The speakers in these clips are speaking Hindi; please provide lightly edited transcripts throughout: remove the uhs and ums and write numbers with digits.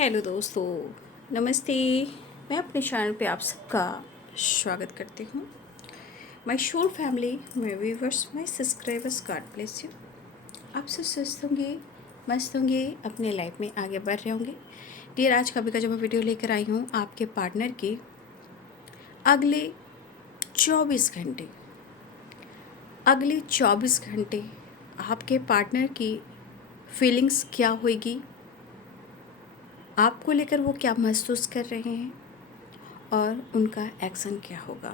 हेलो दोस्तों, नमस्ते। मैं अपने चैनल पे आप सबका स्वागत करती हूँ। माय शोर family, my viewers, my subscribers, God bless you. आप सब स्वस्थ होंगे, मस्त होंगे, अपने लाइफ में आगे बढ़ रहे होंगे। डियर, आज का जो मैं वीडियो लेकर आई हूँ आपके पार्टनर के अगले 24 घंटे, आपके पार्टनर की फीलिंग्स क्या होगी, आपको लेकर वो क्या महसूस कर रहे हैं और उनका एक्शन क्या होगा,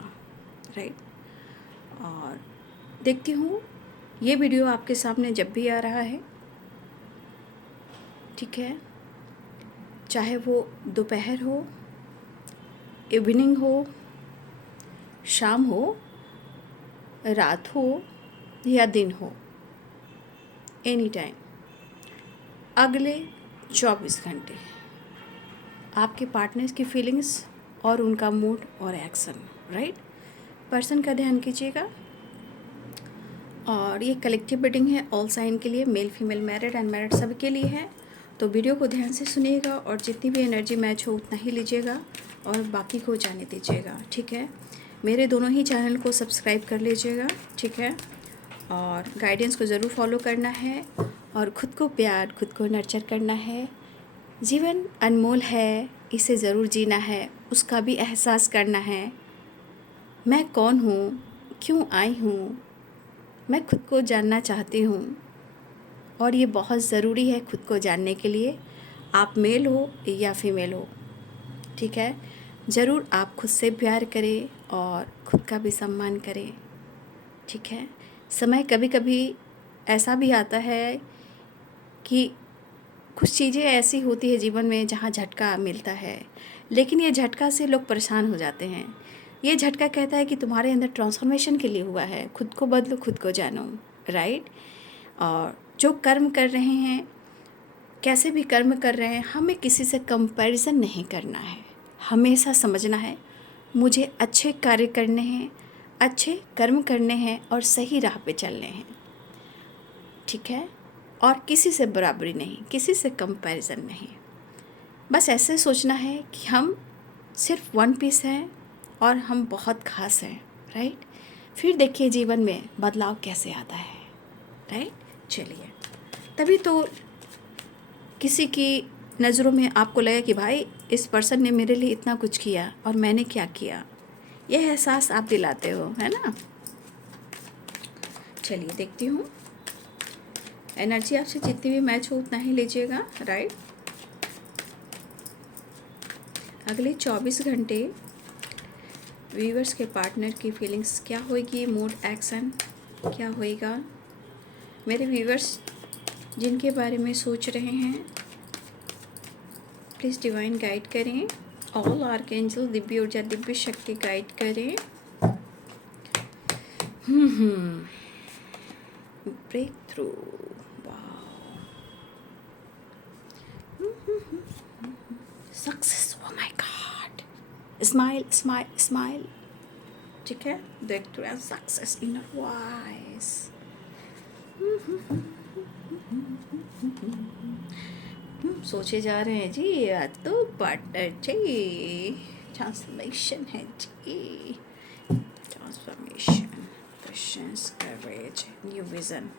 राइट। और देखती हूँ ये वीडियो आपके सामने जब भी आ रहा है, ठीक है, चाहे वो दोपहर हो, इवनिंग हो, शाम हो, रात हो या दिन हो, एनी टाइम, अगले 24 घंटे आपके पार्टनर्स की फीलिंग्स और उनका मूड और एक्शन, राइट। पर्सन का ध्यान कीजिएगा। और ये कलेक्टिव रीडिंग है ऑल साइन के लिए, मेल फीमेल, मैरिड अनमैरिड सभी के लिए है। तो वीडियो को ध्यान से सुनिएगा और जितनी भी एनर्जी मैच हो उतना ही लीजिएगा और बाकी को जाने दीजिएगा, ठीक है। मेरे दोनों ही चैनल को सब्सक्राइब कर लीजिएगा, ठीक है। और गाइडेंस को ज़रूर फॉलो करना है और ख़ुद को प्यार, खुद को नर्चर करना है। जीवन अनमोल है, इसे ज़रूर जीना है, उसका भी एहसास करना है। मैं कौन हूँ, क्यों आई हूँ, मैं खुद को जानना चाहती हूँ और ये बहुत ज़रूरी है खुद को जानने के लिए। आप मेल हो या फीमेल हो, ठीक है, ज़रूर आप खुद से प्यार करें और खुद का भी सम्मान करें, ठीक है। समय कभी कभी ऐसा भी आता है कि कुछ चीज़ें ऐसी होती है जीवन में जहाँ झटका मिलता है, लेकिन ये झटका से लोग परेशान हो जाते हैं। ये झटका कहता है कि तुम्हारे अंदर ट्रांसफॉर्मेशन के लिए हुआ है, खुद को बदलो, खुद को जानो, राइट। और जो कर्म कर रहे हैं, कैसे भी कर्म कर रहे हैं, हमें किसी से कंपैरिजन नहीं करना है। हमेशा समझना है मुझे अच्छे कार्य करने हैं, अच्छे कर्म करने हैं और सही राह पे चलने हैं, ठीक है। और किसी से बराबरी नहीं, किसी से कंपैरिजन नहीं। बस ऐसे सोचना है कि हम सिर्फ वन पीस हैं और हम बहुत खास हैं, राइट। फिर देखिए जीवन में बदलाव कैसे आता है, राइट। चलिए, तभी तो किसी की नज़रों में आपको लगे कि भाई इस पर्सन ने मेरे लिए इतना कुछ किया और मैंने क्या किया, यह एहसास आप दिलाते हो, है ना। चलिए देखती हूँ, एनर्जी आपसे जितनी भी मैच हो उतना ही लीजिएगा, राइट। अगले 24 घंटे व्यूअर्स के पार्टनर की फीलिंग्स क्या होगी, मूड एक्शन क्या होएगा। मेरे व्यूअर्स जिनके बारे में सोच रहे हैं, प्लीज़ डिवाइन गाइड करें। ऑल आर्कएंजल, दिव्य ऊर्जा, दिव्य शक्ति गाइड करें। Breakthrough, success, oh my God, smile smile smile, ठीक है। Breakthrough and success, inner voice. सोचे जा रहे हैं जी, आज तो पार्टनर चाहिए, ट्रांसफॉर्मेशन है जी, ट्रांसफॉर्मेशन, पेशेंस, करेज, न्यू विज़न।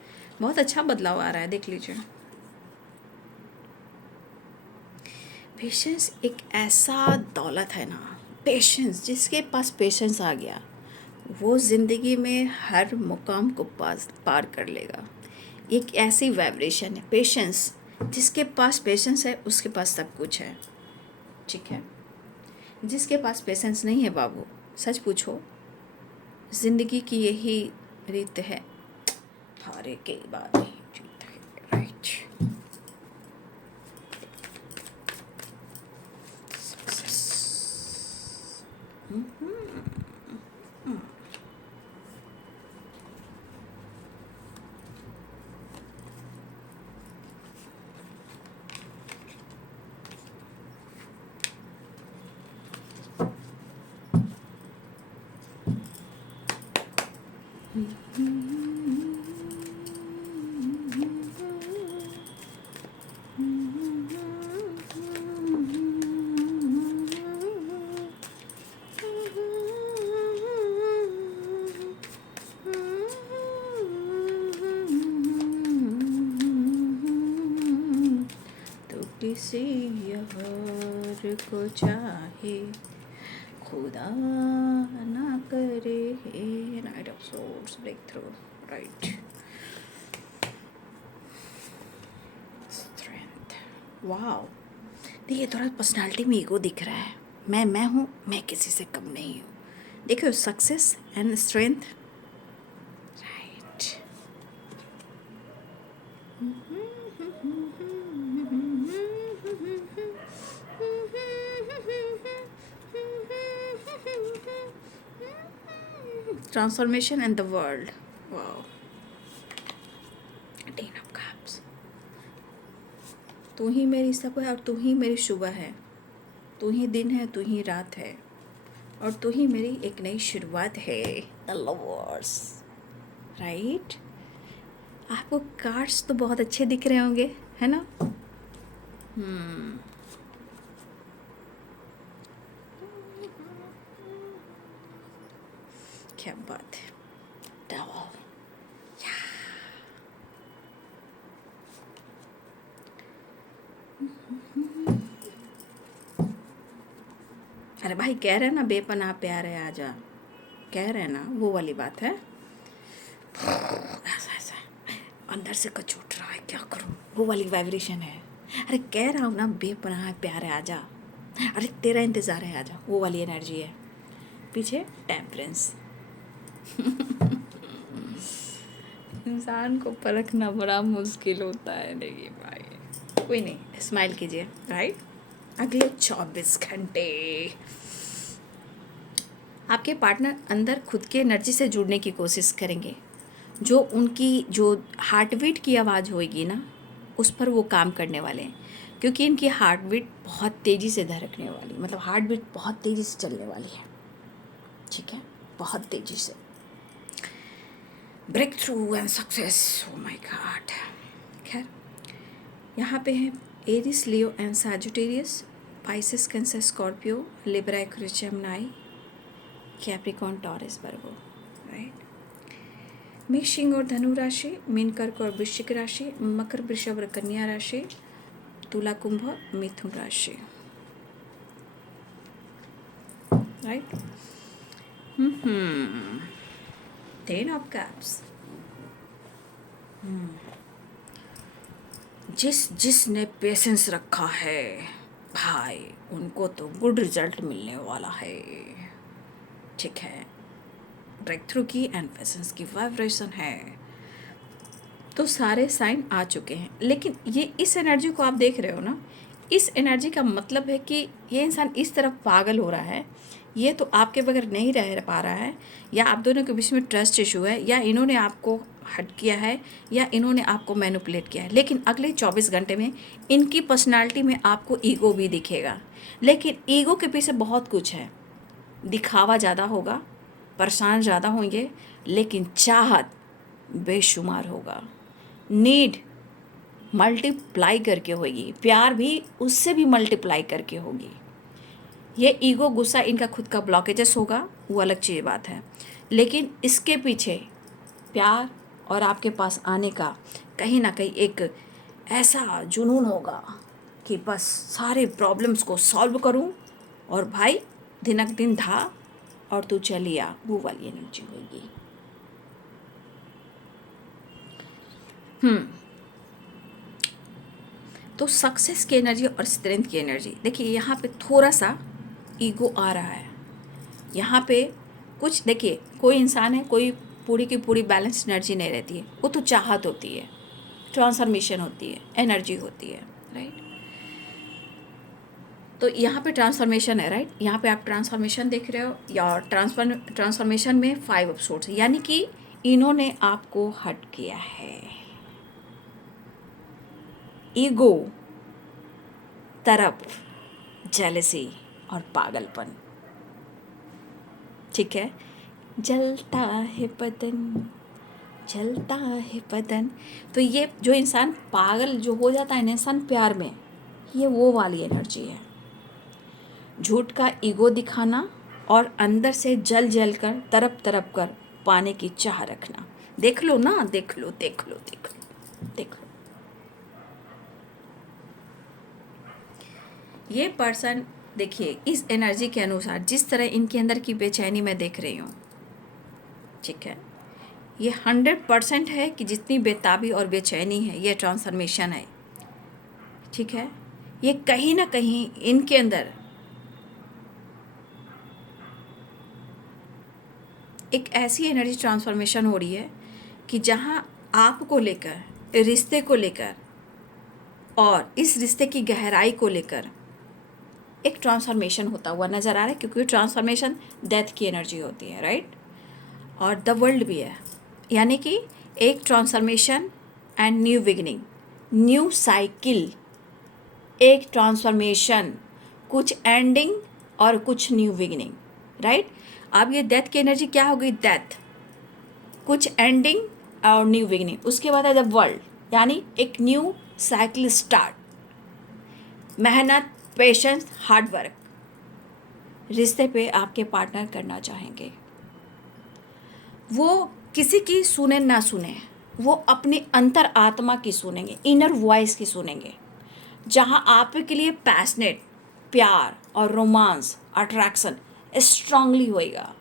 बहुत अच्छा बदलाव आ रहा है, देख लीजिए। पेशेंस एक ऐसा दौलत है ना, पेशेंस, जिसके पास पेशेंस आ गया वो ज़िंदगी में हर मुकाम को पार कर लेगा। एक ऐसी वाइब्रेशन है पेशेंस, जिसके पास पेशेंस है उसके पास सब कुछ है, ठीक है। जिसके पास पेशेंस नहीं है बाबू, सच पूछो, ज़िंदगी की यही रीत है, हारे के बाद ही जीत है, राइट। किसी यार को चाहे खुदा ना करे। Night of source breakthrough, right. Strength, wow. देखिए थोड़ा पर्सनालिटी में ईगो दिख रहा है। मैं हूँ, मैं किसी से कम नहीं हूँ। देखो success and strength, right. Transformation in the world, wow. Ten of cups, तू ही मेरी सब है और तू ही मेरी सुबह है, तू ही दिन है, तू ही रात है, और तू ही मेरी एक नई शुरुआत है। The lovers, right. आपको कार्ड्स तो बहुत अच्छे दिख रहे होंगे, है ना? क्या बात है। डबल, अरे भाई कह रहे हैं ना बेपनाह प्यार है आजा, कह रहे हैं ना, वो वाली बात है। ऐसा ऐसा अंदर से कुछ उठ रहा है, क्या करूं, वो वाली वाइब्रेशन है। अरे कह रहा हूँ ना बेपनाह प्यार है आजा, अरे तेरा इंतज़ार है आजा, वो वाली एनर्जी है पीछे। टेम्परेंस। इंसान को परखना बड़ा मुश्किल होता है। नहीं भाई, कोई नहीं, स्माइल कीजिए, राइट। अगले 24 घंटे आपके पार्टनर अंदर खुद के एनर्जी से जुड़ने की कोशिश करेंगे। जो उनकी जो हार्ट बीट की आवाज़ होगी ना, उस पर वो काम करने वाले हैं, क्योंकि इनकी हार्ट बीट बहुत तेज़ी से धड़कने वाली, मतलब हार्ट बीट बहुत तेज़ी से चलने वाली है, ठीक है, बहुत तेज़ी से। Breakthrough and success, oh my God. खैर यहाँ पे है Aries, Leo and Sagittarius, Pisces, Cancer, Scorpio, Libra, Aquarius, Gemini, Capricorn, Taurus, Virgo, right. मेष और धनु राशि, मीन, कर्क और वृश्चिक राशि, मकर, वृषभ और कन्या राशि, तुला, कुंभ, मिथुन राशि, राइट। Ten of cups. जिसने पेशेंस रखा है भाई, उनको तो गुड रिजल्ट मिलने वाला है, ठीक है। ब्रेक थ्रू की एंड पेशेंस की वाइब्रेशन है, तो सारे साइन आ चुके हैं। लेकिन ये इस एनर्जी को आप देख रहे हो ना, इस एनर्जी का मतलब है कि ये इंसान इस तरफ पागल हो रहा है, ये तो आपके बगैर नहीं रह पा रहा है, या आप दोनों के बीच में ट्रस्ट इशू है, या इन्होंने आपको हट किया है, या इन्होंने आपको मैनिपुलेट किया है। लेकिन अगले 24 घंटे में इनकी पर्सनालिटी में आपको ईगो भी दिखेगा, लेकिन ईगो के पीछे बहुत कुछ है। दिखावा ज़्यादा होगा, परेशान ज़्यादा होंगे, लेकिन चाहत बेशुमार होगा। नीड मल्टीप्लाई करके होगी, प्यार भी उससे भी मल्टीप्लाई करके होगी। ये ईगो, गुस्सा इनका खुद का ब्लॉकेजेस होगा, वो अलग चीज़ बात है, लेकिन इसके पीछे प्यार और आपके पास आने का कहीं ना कहीं एक ऐसा जुनून होगा कि बस सारे प्रॉब्लम्स को सॉल्व करूं, और भाई दिनक दिन धा और तू चलिया, वो वाली एनर्जी होगी। तो सक्सेस की एनर्जी और स्ट्रेंथ की एनर्जी, देखिए यहाँ पे थोड़ा सा ईगो आ रहा है। यहाँ पे कुछ देखिए, कोई इंसान है, कोई पूरी की पूरी बैलेंस एनर्जी नहीं रहती है, वो तो चाहत होती है, ट्रांसफॉर्मेशन होती है, एनर्जी होती है, राइट। तो यहाँ पे ट्रांसफॉर्मेशन है, राइट। यहाँ पे आप ट्रांसफॉर्मेशन देख रहे हो, या ट्रांसफॉर्मेशन में 5 ऑफ सोर्स, यानी कि इन्होंने आपको हट किया है। ईगो, तरफ, जेलसी और पागलपन, ठीक है। जलता है बदन, जलता है बदन, तो ये जो इंसान पागल जो हो जाता है ना इंसान प्यार में, ये वो वाली एनर्जी है। झूठ का ईगो दिखाना और अंदर से जल जल कर तरप तरप कर पाने की चाह रखना। देख लो ना, देख लो, देख लो, देख लो, देख लो। ये पर्सन देखिए इस एनर्जी के अनुसार जिस तरह इनके अंदर की बेचैनी मैं देख रही हूँ, ठीक है, ये 100% है कि जितनी बेताबी और बेचैनी है ये ट्रांसफॉर्मेशन है, ठीक है। ये कहीं ना कहीं इनके अंदर एक ऐसी एनर्जी ट्रांसफॉर्मेशन हो रही है कि जहाँ आपको लेकर, रिश्ते को लेकर और इस रिश्ते की गहराई को लेकर एक ट्रांसफॉर्मेशन होता हुआ नज़र आ रहा है, क्योंकि ट्रांसफॉर्मेशन डेथ की एनर्जी होती है, राइट। और द वर्ल्ड भी है, यानी कि एक transformation and new beginning, new cycle, एक ट्रांसफॉर्मेशन, कुछ एंडिंग और कुछ न्यू बिगिनिंग, राइट। अब ये डेथ की एनर्जी क्या हो गई, डेथ, कुछ एंडिंग और न्यू बिगिनिंग, उसके बाद है द वर्ल्ड, यानी एक न्यू साइकिल स्टार्ट, मेहनत, पेशेंस, हार्ड वर्क। रिश्ते पे आपके पार्टनर करना चाहेंगे, वो किसी की सुने ना सुने, वो अपनी अंतर आत्मा की सुनेंगे, इनर वॉइस की सुनेंगे, जहाँ आपके लिए पैशनेट, प्यार और रोमांस, अट्रैक्शन स्ट्रांगली होएगा।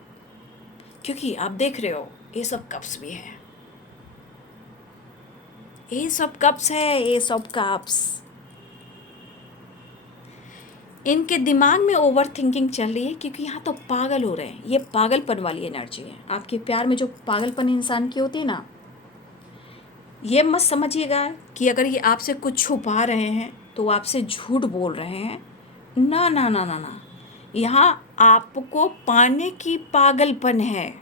क्योंकि आप देख रहे हो ये सब कप्स भी है, ये सब कप्स है, ये सब कप्स। इनके दिमाग में ओवर थिंकिंग चल रही है, क्योंकि यहाँ तो पागल हो रहे हैं, ये पागलपन वाली एनर्जी है। आपके प्यार में जो पागलपन इंसान की होती है ना, ये मत समझिएगा कि अगर ये आपसे कुछ छुपा रहे हैं तो आपसे झूठ बोल रहे हैं, ना ना ना ना ना, यहाँ आपको पाने की पागलपन है।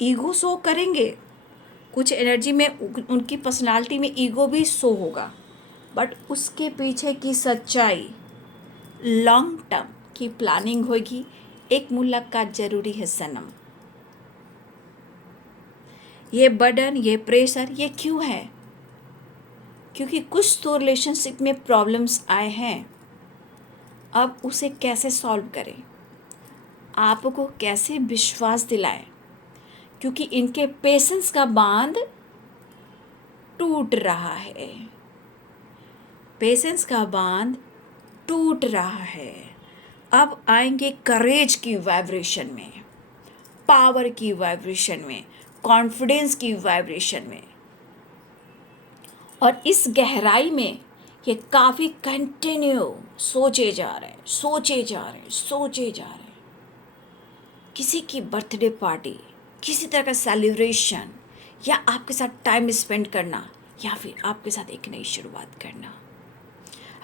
ईगो शो करेंगे, कुछ एनर्जी में उनकी पर्सनालिटी में ईगो भी शो होगा, बट उसके पीछे की सच्चाई, लॉन्ग टर्म की प्लानिंग होगी। एक मुलाकात जरूरी है सनम। ये बर्डन, ये प्रेशर, ये क्यों है? क्योंकि कुछ तो रिलेशनशिप में प्रॉब्लम्स आए हैं। अब उसे कैसे सॉल्व करें, आपको कैसे विश्वास दिलाएं, क्योंकि इनके पेशेंस का बांध टूट रहा है, पेशेंस का बांध टूट रहा है। अब आएंगे करेज की वाइब्रेशन में, पावर की वाइब्रेशन में, कॉन्फिडेंस की वाइब्रेशन में, और इस गहराई में ये काफ़ी कंटिन्यू सोचे जा रहे हैं, सोचे जा रहे हैं, सोचे जा रहे हैं। किसी की बर्थडे पार्टी, किसी तरह का सेलिब्रेशन, या आपके साथ टाइम स्पेंड करना, या फिर आपके साथ एक नई शुरुआत करना।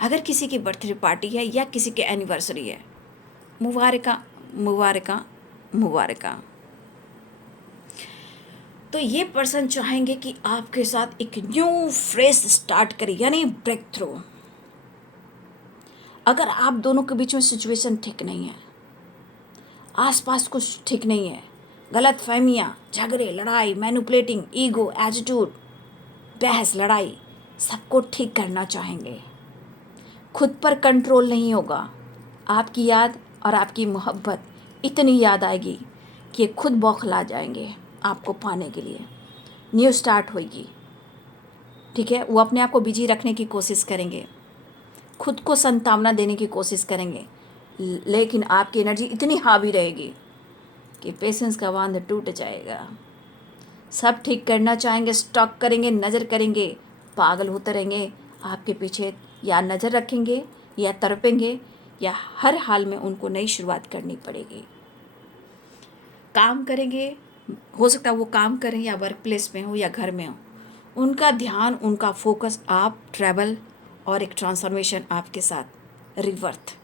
अगर किसी की बर्थडे पार्टी है या किसी की एनिवर्सरी है, मुबारका मुबारका मुबारका। तो ये पर्सन चाहेंगे कि आपके साथ एक न्यू फ्रेश स्टार्ट करे, यानी ब्रेक थ्रू। अगर आप दोनों के बीच में सिचुएशन ठीक नहीं है, आसपास कुछ ठीक नहीं है, गलत फहमियाँ, झगड़े, लड़ाई, मैनिपुलेटिंग, ईगो, एटीट्यूड, बहस, लड़ाई, सबको ठीक करना चाहेंगे। खुद पर कंट्रोल नहीं होगा, आपकी याद और आपकी मोहब्बत इतनी याद आएगी कि खुद बौखला जाएंगे आपको पाने के लिए। न्यू स्टार्ट होगी, ठीक है। वो अपने आप को बिजी रखने की कोशिश करेंगे, खुद को संतावना देने की कोशिश करेंगे, लेकिन आपकी एनर्जी इतनी हावी रहेगी कि पेशेंस का बांध टूट जाएगा। सब ठीक करना चाहेंगे, स्टॉक करेंगे, नज़र करेंगे, पागल होते रहेंगे आपके पीछे, या नज़र रखेंगे या तड़पेंगे, या हर हाल में उनको नई शुरुआत करनी पड़ेगी। काम करेंगे, हो सकता है वो काम करें या वर्क प्लेस में हो या घर में हो, उनका ध्यान, उनका फोकस आप, ट्रैवल और एक ट्रांसफॉर्मेशन आपके साथ, रिवर्थ।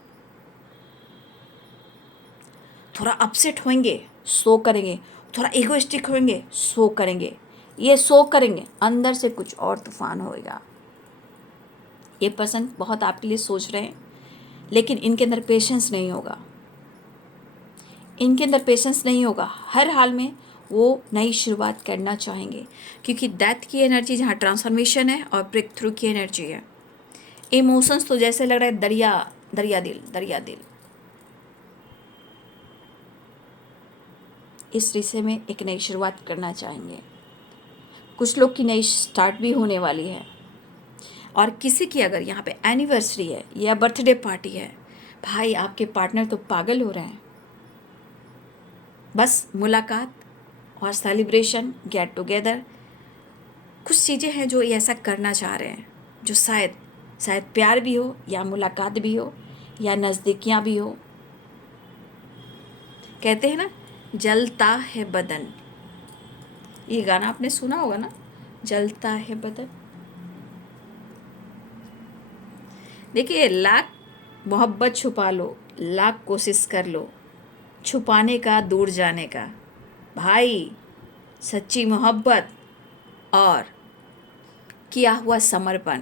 थोड़ा अपसेट होंगे, सो करेंगे, थोड़ा इगोइस्टिक होंगे, सो करेंगे, ये सो करेंगे, अंदर से कुछ और तूफान होएगा। ये पर्सन बहुत आपके लिए सोच रहे हैं, लेकिन इनके अंदर पेशेंस नहीं होगा, इनके अंदर पेशेंस नहीं होगा। हर हाल में वो नई शुरुआत करना चाहेंगे, क्योंकि डेथ की एनर्जी जहाँ ट्रांसफॉर्मेशन है और ब्रेक थ्रू की एनर्जी है। इमोशंस तो जैसे लग रहा है दरिया, दरिया दिल, दरिया दिल। इस रिश्ते में एक नई शुरुआत करना चाहेंगे। कुछ लोग की नई स्टार्ट भी होने वाली है। और किसी की अगर यहाँ पे एनिवर्सरी है या बर्थडे पार्टी है, भाई आपके पार्टनर तो पागल हो रहे हैं। बस मुलाकात और सेलिब्रेशन, गेट टुगेदर, कुछ चीज़ें हैं जो ये ऐसा करना चाह रहे हैं, जो शायद प्यार भी हो या मुलाकात भी हो या नज़दीकियाँ भी हो। कहते हैं ना, जलता है बदन, ये गाना आपने सुना होगा ना, जलता है बदन। देखिए, लाख मोहब्बत छुपा लो, लाख कोशिश कर लो छुपाने का, दूर जाने का, भाई सच्ची मोहब्बत और किया हुआ समर्पण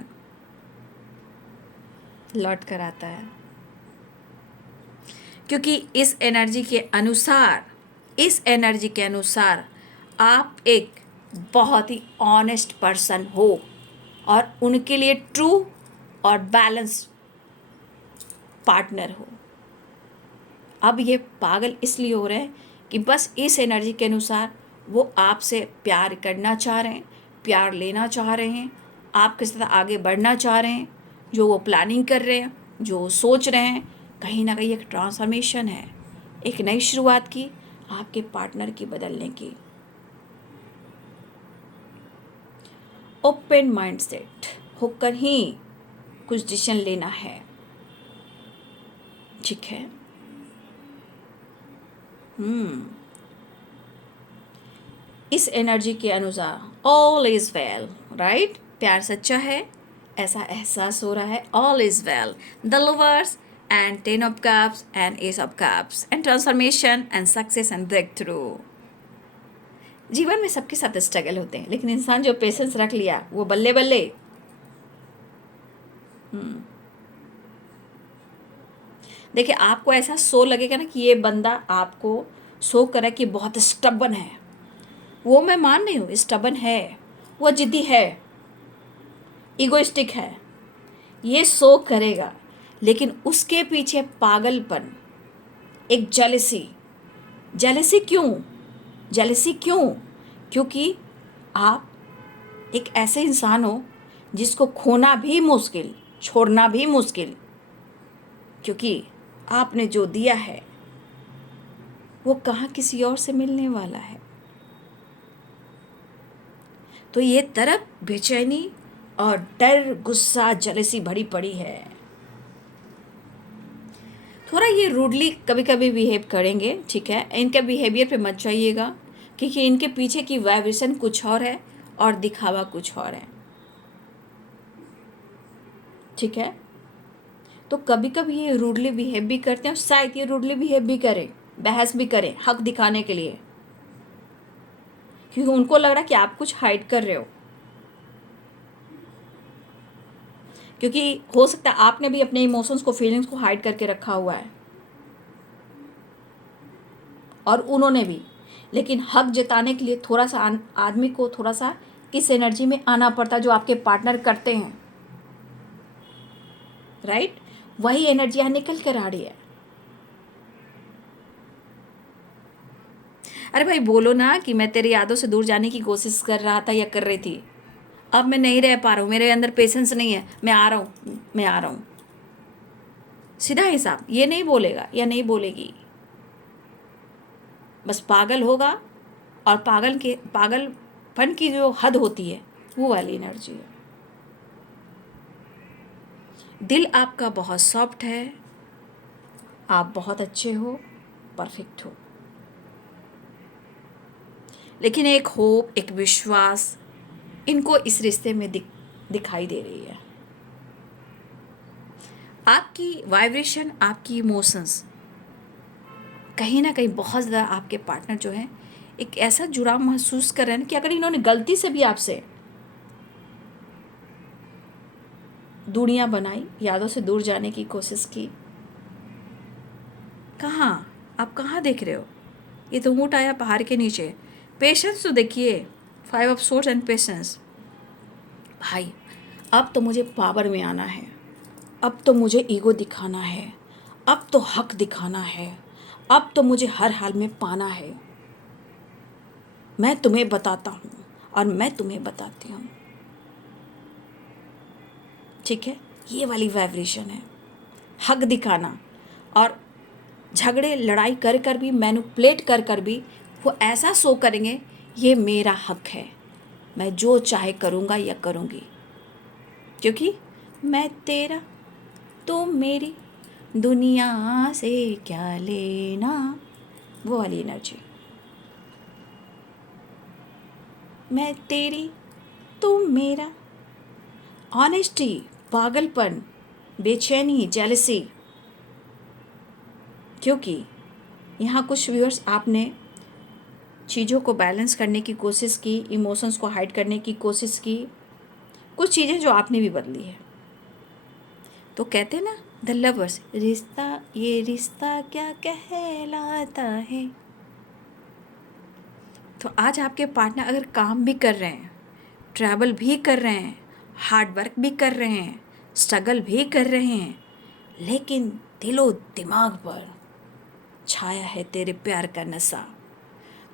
लौट कर आता है। क्योंकि इस एनर्जी के अनुसार आप एक बहुत ही ऑनेस्ट पर्सन हो और उनके लिए ट्रू और बैलेंस पार्टनर हो। अब ये पागल इसलिए हो रहे हैं कि बस इस एनर्जी के अनुसार वो आपसे प्यार करना चाह रहे हैं, प्यार लेना चाह रहे हैं, आपके साथ आगे बढ़ना चाह रहे हैं। जो वो प्लानिंग कर रहे हैं, जो वो सोच रहे हैं, कहीं ना कहीं एक ट्रांसफॉर्मेशन है, एक नई शुरुआत की आपके पार्टनर की बदलने की। ओपन माइंडसेट होकर ही कुछ डिसीजन लेना है, ठीक है। इस एनर्जी के अनुसार ऑल इज वेल, राइट। प्यार सच्चा है, ऐसा एहसास हो रहा है। All is well, the lovers and 10 of cups and ace of cups and transformation and success and breakthrough. जीवन में सबके साथ स्ट्रगल होते हैं, लेकिन इंसान जो पेशेंस रख लिया वो बल्ले बल्ले। देखिए, आपको ऐसा शो लगेगा ना कि ये बंदा आपको शो करे कि बहुत स्टबन है, वो मैं मान रही हूँ, स्टबन है, वो जिद्दी है, इगोइस्टिक है, ये शो करेगा, लेकिन उसके पीछे पागलपन, एक जेलसी क्यों? क्योंकि आप एक ऐसे इंसान हो जिसको खोना भी मुश्किल, छोड़ना भी मुश्किल, क्योंकि आपने जो दिया है वो कहाँ किसी और से मिलने वाला है। तो ये तरफ बेचैनी और डर, गुस्सा, जलसी भरी पड़ी है। थोड़ा ये रूडली कभी कभी बिहेव करेंगे, ठीक है। इनके बिहेवियर पे मत जाइएगा, क्योंकि इनके पीछे की वाइब्रेशन कुछ और है और दिखावा कुछ और है, ठीक है। तो कभी कभी ये रूडली बिहेव भी करते हैं, और शायद ये रूडली बिहेव भी करें, बहस भी करें हक दिखाने के लिए, क्योंकि उनको लग रहा है कि आप कुछ हाइड कर रहे हो। क्योंकि हो सकता है आपने भी अपने इमोशंस को, फीलिंग्स को हाइड करके रखा हुआ है, और उन्होंने भी। लेकिन हक जताने के लिए थोड़ा सा आदमी को थोड़ा सा इस एनर्जी में आना पड़ता है, जो आपके पार्टनर करते हैं, राइट। वही एनर्जी यहाँ निकल कर आ रही है। अरे भाई, बोलो ना कि मैं तेरी यादों से दूर जाने की कोशिश कर रहा था या कर रही थी, अब मैं नहीं रह पा रहा हूँ, मेरे अंदर पेशेंस नहीं है, मैं आ रहा हूँ। सीधा हिसाब ये नहीं बोलेगा या नहीं बोलेगी, बस पागल होगा, और पागलपन की जो हद होती है वो वाली एनर्जी है। दिल आपका बहुत सॉफ्ट है, आप बहुत अच्छे हो, परफेक्ट हो, लेकिन एक होप, एक विश्वास इनको इस रिश्ते में दिखाई दे रही है। आपकी वाइब्रेशन, आपकी इमोशंस कहीं ना कहीं बहुत ज़्यादा आपके पार्टनर जो है एक ऐसा जुड़ाव महसूस कर रहे हैं कि अगर इन्होंने गलती से भी आपसे दूरियां बनाई, यादों से दूर जाने की कोशिश की, आप कहाँ देख रहे हो? ये तो ऊँट आया पहाड़ के नीचे। पेशेंस तो देखिए, 5 ऑफ सोर्ड्स एंड पेशेंस। भाई, अब तो मुझे पावर में आना है, अब तो मुझे ईगो दिखाना है, अब तो हक दिखाना है, अब तो मुझे हर हाल में पाना है। मैं तुम्हें बताता हूँ और मैं तुम्हें बताती हूँ। ठीक है, ये वाली वाइब्रेशन है। हक दिखाना और झगड़े लड़ाई कर कर भी, मैनिपुलेट कर कर भी वो ऐसा शो करेंगे, ये मेरा हक है, मैं जो चाहे करूँगा या करूँगी, क्योंकि मैं तेरा तो मेरी, दुनिया से क्या लेना, वो वाली एनर्जी। मैं तेरी तो मेरा, ऑनेस्टी, पागलपन, बेचैनी, जेलसी, क्योंकि यहाँ कुछ व्यूअर्स आपने चीज़ों को बैलेंस करने की कोशिश की, इमोशंस को हाइड करने की कोशिश की, कुछ चीज़ें जो आपने भी बदली है। तो कहते हैं ना द लवर्स, रिश्ता ये रिश्ता क्या कहलाता है। तो आज आपके पार्टनर अगर काम भी कर रहे हैं, ट्रैवल भी कर रहे हैं, हार्ड वर्क भी कर रहे हैं, स्ट्रगल भी कर रहे हैं, लेकिन दिलो दिमाग पर छाया है तेरे प्यार का नशा,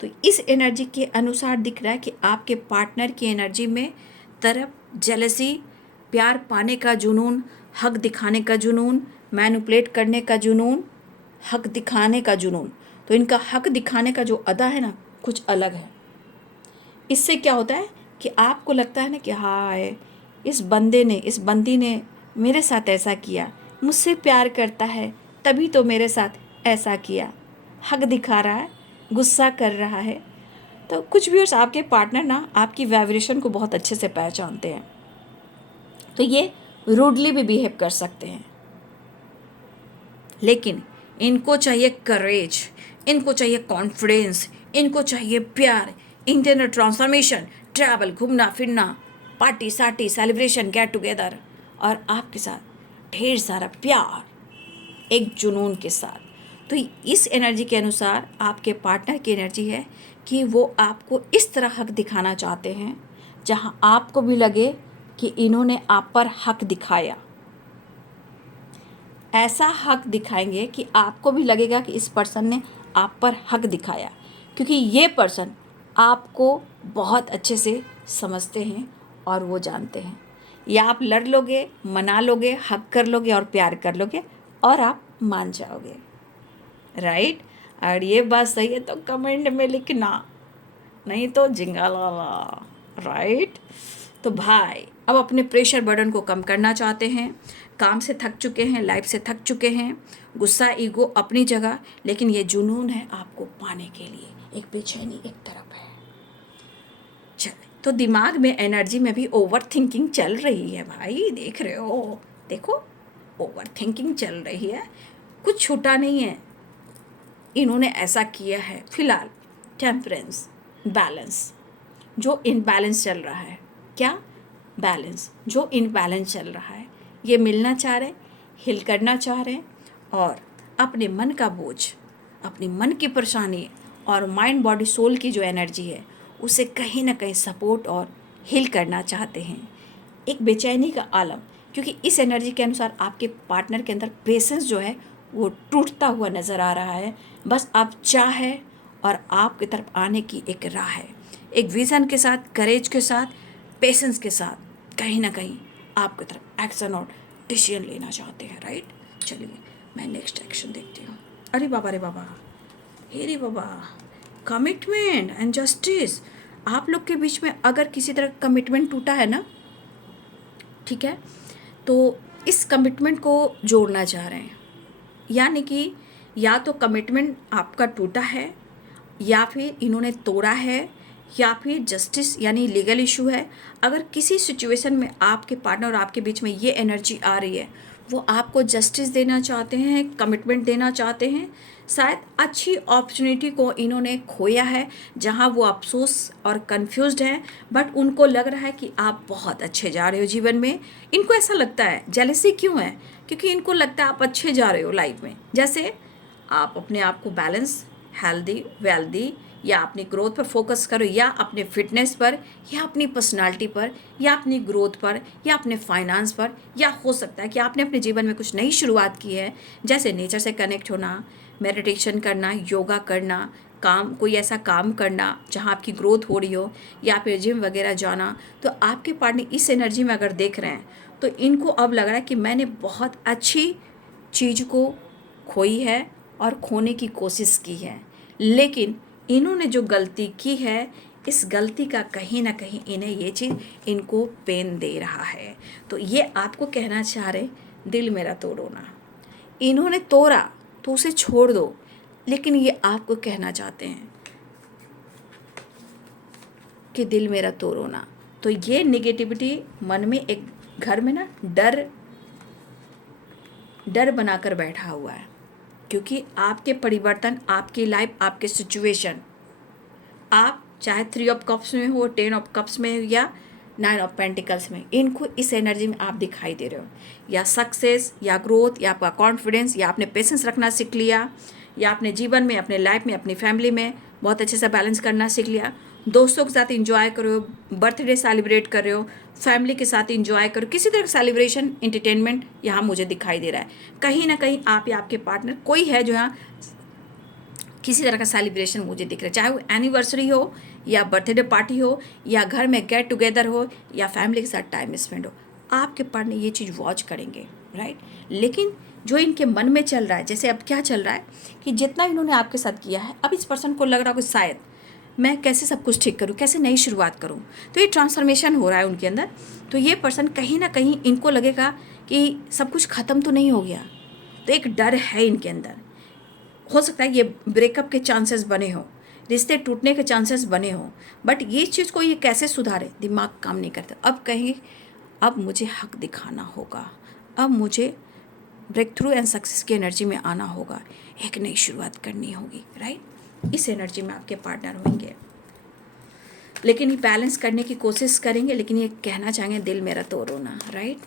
तो इस एनर्जी के अनुसार दिख रहा है कि आपके पार्टनर की एनर्जी में तरफ जेलसी, प्यार पाने का जुनून, हक दिखाने का जुनून, मैनिपुलेट करने का जुनून, हक दिखाने का जुनून। तो इनका हक दिखाने का जो अदा है ना, कुछ अलग है। इससे क्या होता है कि आपको लगता है ना कि हाय, इस बंदी ने मेरे साथ ऐसा किया, मुझसे प्यार करता है तभी तो मेरे साथ ऐसा किया, हक दिखा रहा है, गुस्सा कर रहा है। तो कुछ व्यूअर्स आपके पार्टनर ना आपकी वाइब्रेशन को बहुत अच्छे से पहचानते हैं, तो ये रूडली भी बिहेव कर सकते हैं, लेकिन इनको चाहिए करेज, इनको चाहिए कॉन्फिडेंस, इनको चाहिए प्यार, इंटरनल ट्रांसफॉर्मेशन, ट्रैवल, घूमना फिरना, पार्टी सार्टी, सेलिब्रेशन, गेट टुगेदर, और आपके साथ ढेर सारा प्यार एक जुनून के साथ। तो इस एनर्जी के अनुसार आपके पार्टनर की एनर्जी है कि वो आपको इस तरह हक दिखाना चाहते हैं जहाँ आपको भी लगे कि इन्होंने आप पर हक दिखाया। ऐसा हक दिखाएंगे कि आपको भी लगेगा कि इस पर्सन ने आप पर हक दिखाया, क्योंकि ये पर्सन आपको बहुत अच्छे से समझते हैं और वो जानते हैं। या आप लड़ लोगे, मना लोगे, हक कर लोगे और प्यार कर लोगे और आप मान जाओगे, राइट। और ये बात सही है तो कमेंट में लिखना, नहीं तो जिंगालाला, राइट। तो भाई अब अपने प्रेशर बर्डन को कम करना चाहते हैं, काम से थक चुके हैं, लाइफ से थक चुके हैं, गुस्सा ईगो अपनी जगह, लेकिन ये जुनून है आपको पाने के लिए, एक बेचैनी एक तरफ है। चल तो दिमाग में, एनर्जी में भी ओवर थिंकिंग चल रही है भाई, देख रहे हो, देखो ओवर थिंकिंग चल रही है, कुछ छूटा नहीं है। इन्होंने ऐसा किया है। फिलहाल टेम्परेंस, बैलेंस, जो इनबैलेंस चल रहा है, क्या बैलेंस, जो इनबैलेंस चल रहा है, ये मिलना चाह रहे हैं, हिल करना चाह रहे हैं और अपने मन का बोझ, अपनी मन की परेशानी और माइंड बॉडी सोल की जो एनर्जी है उसे कहीं ना कहीं सपोर्ट और हिल करना चाहते हैं। एक बेचैनी का आलम, क्योंकि इस एनर्जी के अनुसार आपके पार्टनर के अंदर पेशेंस जो है वो टूटता हुआ नज़र आ रहा है। बस आप चाह है और आपकी तरफ आने की एक राह है, एक विज़न के साथ, करेज के साथ, पेशेंस के साथ, कहीं ना कहीं आपकी तरफ एक्शन और डिसीजन लेना चाहते हैं, राइट। चलिए मैं नेक्स्ट एक्शन देखती हूँ। अरे बाबा रे बाबा, हे रे बाबा, कमिटमेंट एंड जस्टिस। आप लोग के बीच में अगर किसी तरह कमिटमेंट टूटा है ना, ठीक है, तो इस कमिटमेंट को जोड़ना चाह रहे हैं, यानी कि या तो कमिटमेंट आपका टूटा है, या फिर इन्होंने तोड़ा है, या फिर जस्टिस यानी लीगल इशू है। अगर किसी सिचुएशन में आपके पार्टनर और आपके बीच में ये एनर्जी आ रही है, वो आपको जस्टिस देना चाहते हैं, कमिटमेंट देना चाहते हैं। शायद अच्छी अपॉर्चुनिटी को इन्होंने खोया है, जहां वो अफसोस और कंफ्यूज्ड हैं, बट उनको लग रहा है कि आप बहुत अच्छे जा रहे हो जीवन में। इनको ऐसा लगता है, जेलसी क्यों है, क्योंकि इनको लगता है आप अच्छे जा रहे हो लाइफ में, जैसे आप अपने आप को बैलेंस, हेल्दी, वेल्दी, या अपनी ग्रोथ पर फोकस करो, या अपने फिटनेस पर, या अपनी पर्सनालिटी पर, या अपनी ग्रोथ पर, या अपने फाइनेंस पर, या हो सकता है कि आपने अपने जीवन में कुछ नई शुरुआत की है, जैसे नेचर से कनेक्ट होना, मेडिटेशन करना, योगा करना, काम, कोई ऐसा काम करना जहाँ आपकी ग्रोथ हो रही हो, या फिर जिम वगैरह जाना। तो आपके पार्टनर इस एनर्जी में अगर देख रहे हैं तो इनको अब लग रहा है कि मैंने बहुत अच्छी चीज़ को खोई है और खोने की कोशिश की है, लेकिन इन्होंने जो गलती की है, इस गलती का कहीं ना कहीं इन्हें ये चीज़ इनको पेन दे रहा है। तो ये आपको कहना चाह रहे, दिल मेरा तोड़ो ना। इन्होंने तोड़ा तो उसे छोड़ दो, लेकिन ये आपको कहना चाहते हैं कि दिल मेरा तोड़ो ना। तो ये नेगेटिविटी मन में एक घर में ना डर बनाकर बैठा हुआ है, क्योंकि आपके परिवर्तन, आपकी लाइफ, आपके सिचुएशन, आप चाहे 3 ऑफ कप्स में हो, 10 ऑफ कप्स में हो या 9 ऑफ पेंटिकल्स में, इनको इस एनर्जी में आप दिखाई दे रहे हो। या सक्सेस, या ग्रोथ, या आपका कॉन्फिडेंस, या आपने पेशेंस रखना सीख लिया, या अपने जीवन में, अपने लाइफ में, अपनी फैमिली में बहुत अच्छे से बैलेंस करना सीख लिया। दोस्तों के साथ इंजॉय करो, बर्थडे सेलिब्रेट कर रहे हो, फैमिली के साथ इंजॉय करो, किसी तरह का सेलिब्रेशन, एंटरटेनमेंट यहाँ मुझे दिखाई दे रहा है। कहीं ना कहीं आप या आपके पार्टनर कोई है जो यहाँ किसी तरह का सेलिब्रेशन मुझे दिख रहा है, चाहे वो एनिवर्सरी हो या बर्थडे पार्टी हो या घर में गेट टुगेदर हो या फैमिली के साथ टाइम स्पेंड हो, आपके पार्टनर ये चीज़ वॉच करेंगे, राइट। लेकिन जो इनके मन में चल रहा है, जैसे अब क्या चल रहा है कि जितना इन्होंने आपके साथ किया है, अब इस पर्सन को लग रहा है कि शायद मैं कैसे सब कुछ ठीक करूँ, कैसे नई शुरुआत करूँ। तो ये ट्रांसफॉर्मेशन हो रहा है उनके अंदर। तो ये पर्सन कहीं ना कहीं इनको लगेगा कि सब कुछ ख़त्म तो नहीं हो गया, तो एक डर है इनके अंदर। हो सकता है ये ब्रेकअप के चांसेस बने हो, रिश्ते टूटने के चांसेस बने हो, बट ये चीज़ को ये कैसे सुधारे, दिमाग काम नहीं करता। अब कहेंगे अब मुझे हक दिखाना होगा, अब मुझे ब्रेक थ्रू एंड सक्सेस की एनर्जी में आना होगा, एक नई शुरुआत करनी होगी, राइट। इस एनर्जी में आपके पार्टनर होंगे, लेकिन ये बैलेंस करने की कोशिश करेंगे, लेकिन ये कहना चाहेंगे दिल मेरा तोड़ो ना, राइट।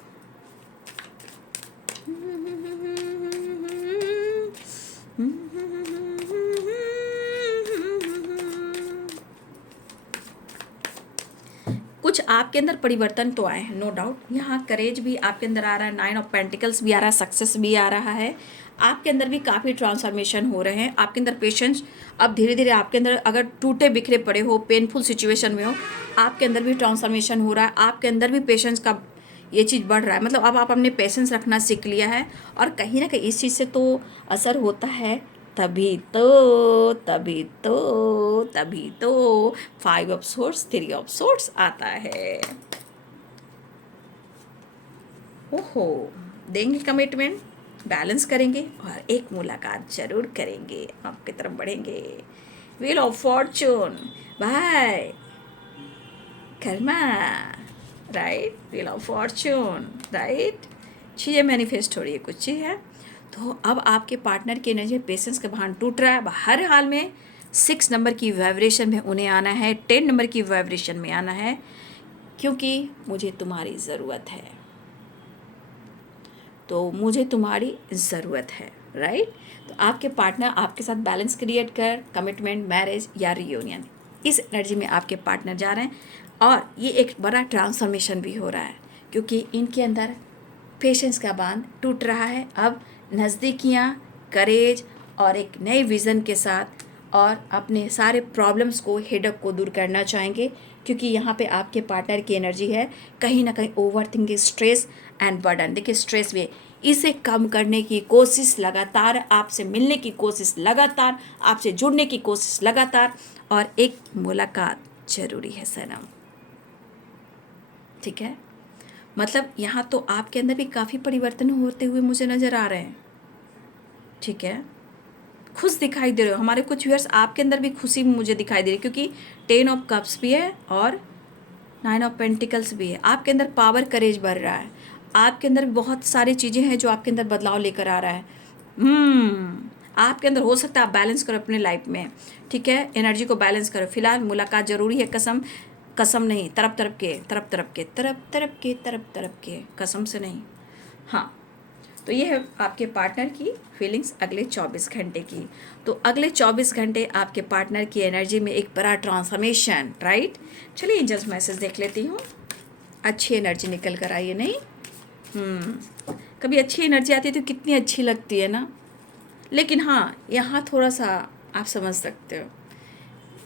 कुछ आपके अंदर परिवर्तन तो आए हैं, नो डाउट। यहाँ करेज भी आपके अंदर आ रहा है, 9 ऑफ पेंटिकल्स भी आ रहा है, सक्सेस भी आ रहा है। आपके अंदर भी काफ़ी ट्रांसफॉर्मेशन हो रहे हैं। आपके अंदर पेशेंस, अब धीरे धीरे आपके अंदर अगर टूटे बिखरे पड़े हो, पेनफुल सिचुएशन में हो, आपके अंदर भी ट्रांसफॉर्मेशन हो रहा है। आपके अंदर भी पेशेंस का ये चीज़ बढ़ रहा है, मतलब अब आप अपने पेशेंस रखना सीख लिया है। और कहीं ना कहीं इस चीज़ से तो असर होता है, तभी तो 5 ऑफ सोर्ट्स, 3 ऑफ सोर्ट्स आता है। ओहो, देंगे कमिटमेंट, बैलेंस करेंगे और एक मुलाकात जरूर करेंगे, आपकी तरफ बढ़ेंगे। Wheel of fortune, by karma, right. Wheel of fortune, right. चीज़ें मैनिफेस्ट हो रही है, कुछ चीज़ है। तो अब आपके पार्टनर की एनर्जी, पेशेंस का भान टूट रहा है। हर हाल में 6 नंबर की वाइब्रेशन में उन्हें आना है, 10 नंबर की वाइब्रेशन में आना है, क्योंकि मुझे तुम्हारी ज़रूरत है, तो मुझे तुम्हारी ज़रूरत है, राइट। तो आपके पार्टनर आपके साथ बैलेंस क्रिएट कर, कमिटमेंट, मैरिज या रियूनियन, इस एनर्जी में आपके पार्टनर जा रहे हैं। और ये एक बड़ा ट्रांसफॉर्मेशन भी हो रहा है, क्योंकि इनके अंदर पेशेंस का बांध टूट रहा है। अब नज़दीकियाँ, करेज और एक नए विज़न के साथ और अपने सारे प्रॉब्लम्स को, हेडक को दूर करना चाहेंगे, क्योंकि यहाँ पे आपके पार्टनर की एनर्जी है कहीं ना कहीं over thinking, stress and burden. देखिए स्ट्रेस भी, इसे कम करने की कोशिश लगातार, आपसे मिलने की कोशिश लगातार, आपसे जुड़ने की कोशिश लगातार, और एक मुलाकात ज़रूरी है सनम, ठीक है। मतलब यहाँ तो आपके अंदर भी काफ़ी परिवर्तन होते हुए मुझे नज़र आ रहे हैं, ठीक है। खुश दिखाई दे रहे हो। हमारे कुछ व्यूअर्स, आपके अंदर भी खुशी मुझे दिखाई दे रही है, क्योंकि 10 ऑफ कप्स भी है और 9 ऑफ पेंटिकल्स भी है। आपके अंदर पावर, करेज बढ़ रहा है। आपके अंदर बहुत सारी चीज़ें हैं जो आपके अंदर बदलाव लेकर आ रहा है। आपके अंदर हो सकता है आप बैलेंस करो अपने लाइफ में, ठीक है। एनर्जी को बैलेंस करो। फिलहाल मुलाकात ज़रूरी है, कसम नहीं, तरफ तरफ के, कसम से नहीं। हाँ, तो ये है आपके पार्टनर की फीलिंग्स अगले 24 घंटे की। तो अगले 24 घंटे आपके पार्टनर की एनर्जी में एक बड़ा ट्रांसफॉर्मेशन, राइट। चलिए एंजल्स मैसेज देख लेती हूँ। अच्छी एनर्जी निकल कर आई है, नहीं? कभी अच्छी एनर्जी आती है तो कितनी अच्छी लगती है ना। लेकिन हाँ, यहाँ थोड़ा सा आप समझ सकते हो,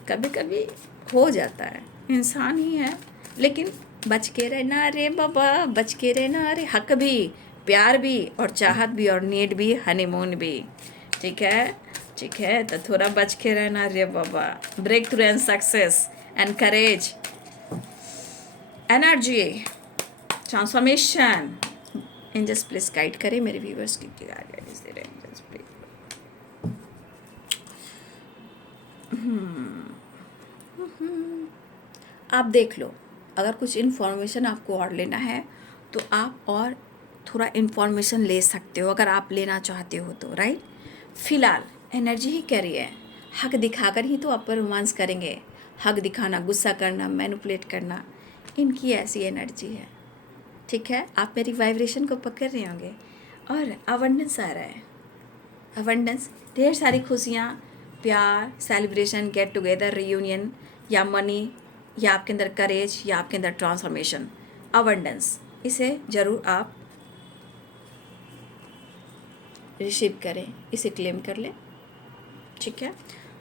कभी कभी हो जाता है, इंसान ही है, लेकिन बच के रहना रे बाबा, बच के रहना रे। हक भी, प्यार भी, और चाहत भी, और नीड भी, हनीमून भी। ठीक है, ठीक है, तो थोड़ा बच के रहना रे बाबा। Breakthrough and success and courage, energy, transformation. Angels please guide करें मेरे व्यूवर्स की, गाइडेंस दे रहे हैं एंजल्स प्लीज। आप देख लो, अगर कुछ इन्फॉर्मेशन आपको और लेना है तो आप और थोड़ा इन्फॉर्मेशन ले सकते हो, अगर आप लेना चाहते हो तो, राइट। फिलहाल एनर्जी ही कह रही है, हक दिखाकर ही तो आप पर रोमांस करेंगे। हक दिखाना, गुस्सा करना, मैनिपुलेट करना, इनकी ऐसी एनर्जी है। ठीक है, आप मेरी वाइब्रेशन को पकड़ रहे होंगे। और अबंडेंस आ रहा है, अबंडेंस, ढेर सारी खुशियाँ, प्यार, सेलिब्रेशन, गेट टुगेदर, रियूनियन, या मनी, या आपके अंदर करेज, या आपके अंदर ट्रांसफॉर्मेशन, अबंडेंस। इसे ज़रूर आप रिसीव करें, इसे क्लेम कर लें। ठीक है,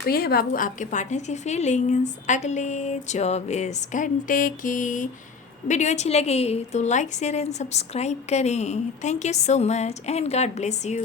तो ये है बाबू आपके पार्टनर की फीलिंग्स अगले 24 घंटे की। वीडियो अच्छी लगी तो लाइक शेयर एंड सब्सक्राइब करें। Thank you so much and God bless you.